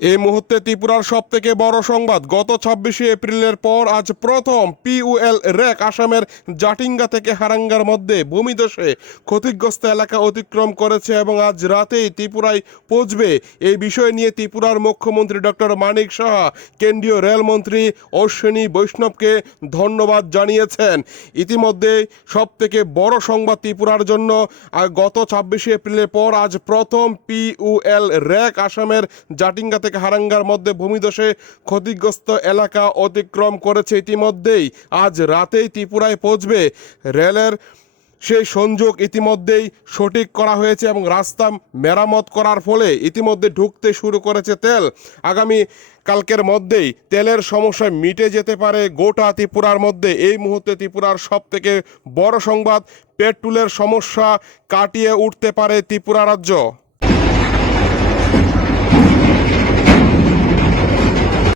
এই মুহূর্তে ত্রিপুরার সব থেকে বড় সংবাদ। গত ছাব্বিশে এপ্রিলের পর আজ প্রথম পিউএল র্যাক আসামের জাটিঙ্গা থেকে হারাঙ্গার মধ্যে ভূমিদশে ক্ষতিগ্রস্ত এলাকা অতিক্রম করেছে এবং আজ রাতেই ত্রিপুরায় পৌঁছবে। এই বিষয় নিয়ে ত্রিপুরার মুখ্যমন্ত্রী ডক্টর মানিক সাহা, কেন্দ্রীয় রেলমন্ত্রী অশ্বিনী বৈষ্ণবকে ধন্যবাদ জানিয়েছেন। ইতিমধ্যে সব থেকে বড় সংবাদ ত্রিপুরার জন্য গত ছাব্বিশে এপ্রিলের পর আজ প্রথম পিউএল র্যাক আসামের জাটিঙ্গা থেকে হারাঙ্গার মধ্যে ভূমিধসে ক্ষতিগ্রস্ত এলাকা অতিক্রম করেছে ইতিমধ্যেই। আজ রাতেই ত্রিপুরায় পৌঁছবে। রেলের সেই সংযোগ ইতিমধ্যেই সঠিক করা হয়েছে এবং রাস্তা মেরামত করার ফলে ইতিমধ্যে ঢুকতে শুরু করেছে তেল। আগামী কালকের মধ্যেই তেলের সমস্যা মিটে যেতে পারে গোটা ত্রিপুরার মধ্যে। এই মুহূর্তে ত্রিপুরার সব থেকে বড় সংবাদ, পেট্রোলের সমস্যা কাটিয়ে উঠতে পারে ত্রিপুরা রাজ্য।